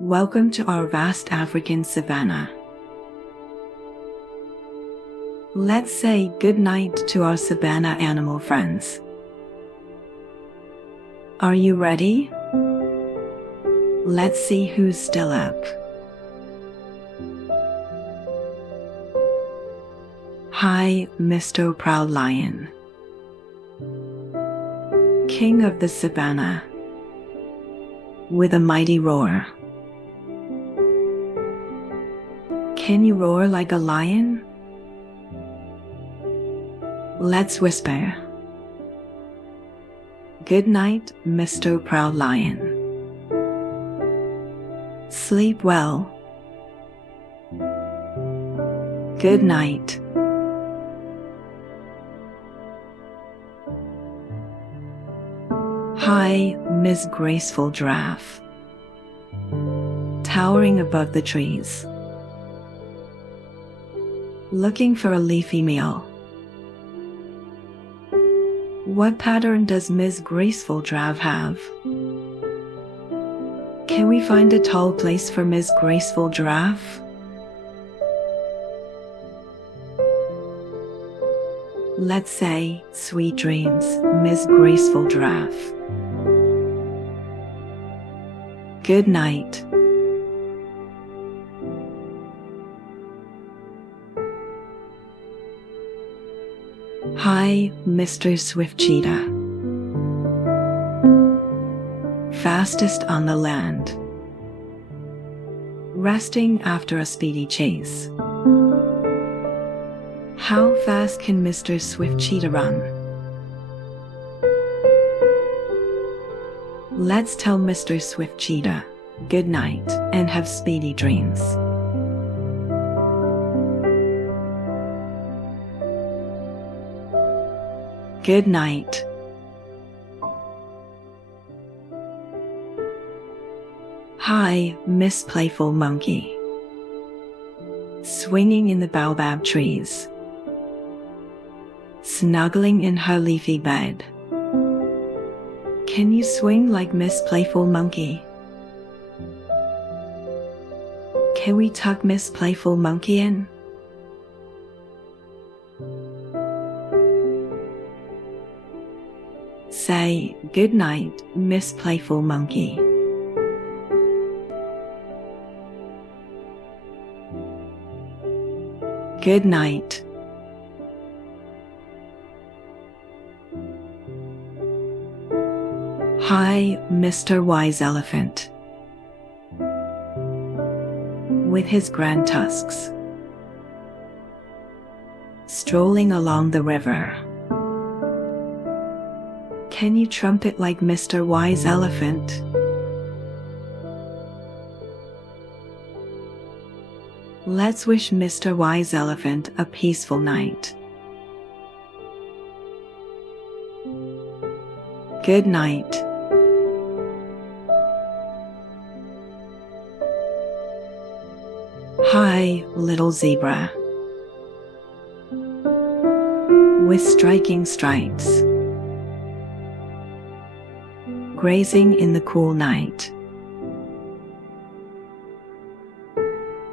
Welcome to our vast African savannah. Let's say goodnight to our savannah animal friends. Are you ready? Let's see who's still up. Hi, Mr. Proud Lion, King of the savannah, with a mighty roar. Can you roar like a lion? Let's whisper. Good night, Mr. Proud Lion. Sleep well. Good night. Hi, Miss Graceful Giraffe, towering above the trees. Looking for a leafy meal. What pattern does Miss Graceful Giraffe have? Can we find a tall place for Miss Graceful Giraffe? Let's say, sweet dreams, Miss Graceful Giraffe. Good night. Hi, Mr. Swift Cheetah, fastest on the land, resting after a speedy chase. How fast can Mr. Swift Cheetah run? Let's tell Mr. Swift Cheetah good night and have speedy dreams. Good night. Hi, Miss Playful Monkey, swinging in the baobab trees, snuggling in her leafy bed. Can you swing like Miss Playful Monkey? Can we tuck Miss Playful Monkey in? Say good night, Miss Playful Monkey. Good night. Hi, Mr. Wise Elephant, with his grand tusks, strolling along the river. Can you trumpet like Mr. Wise Elephant? Let's wish Mr. Wise Elephant a peaceful night. Good night. Hi, little zebra, with striking stripes, grazing in the cool night.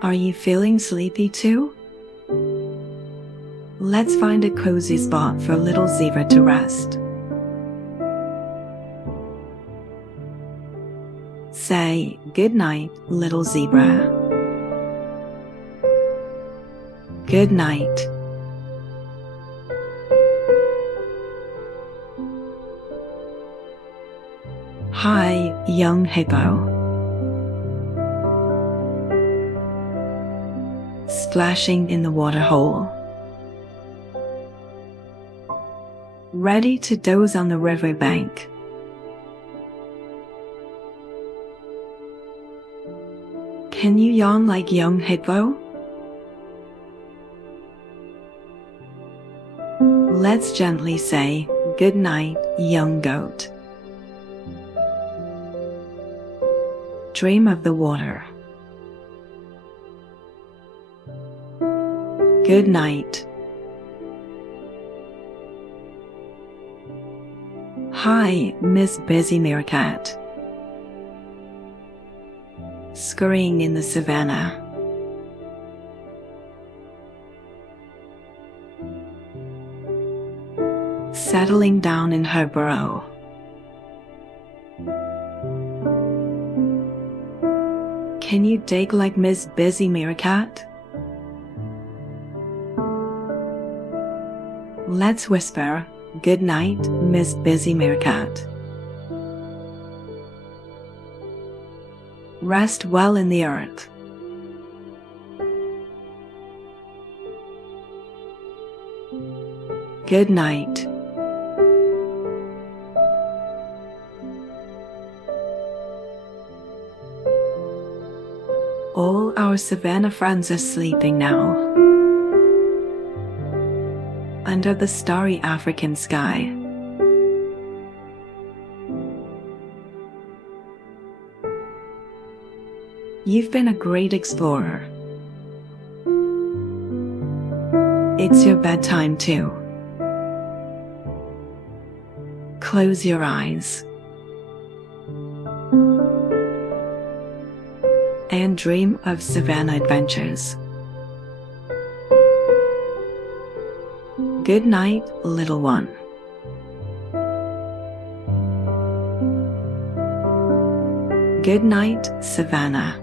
Are you feeling sleepy too? Let's find a cozy spot for little zebra to rest. Say good night, little zebra. Good night. Hi, young hippo, splashing in the waterhole, ready to doze on the riverbank. Can you yawn like young hippo? Let's gently say good night, young goat. Dream of the water. Good night. Hi, Miss Busy Meerkat, scurrying in the savannah. Settling down in her burrow. Can you dig like Miss Busy Meerkat? Let's whisper, "Good night, Miss Busy Meerkat." Rest well in the earth. Good night. All our savannah friends are sleeping now, under the starry African sky. You've been a great explorer. It's your bedtime too. Close your eyes and dream of savannah adventures. Good night, little one. Good night, Savannah.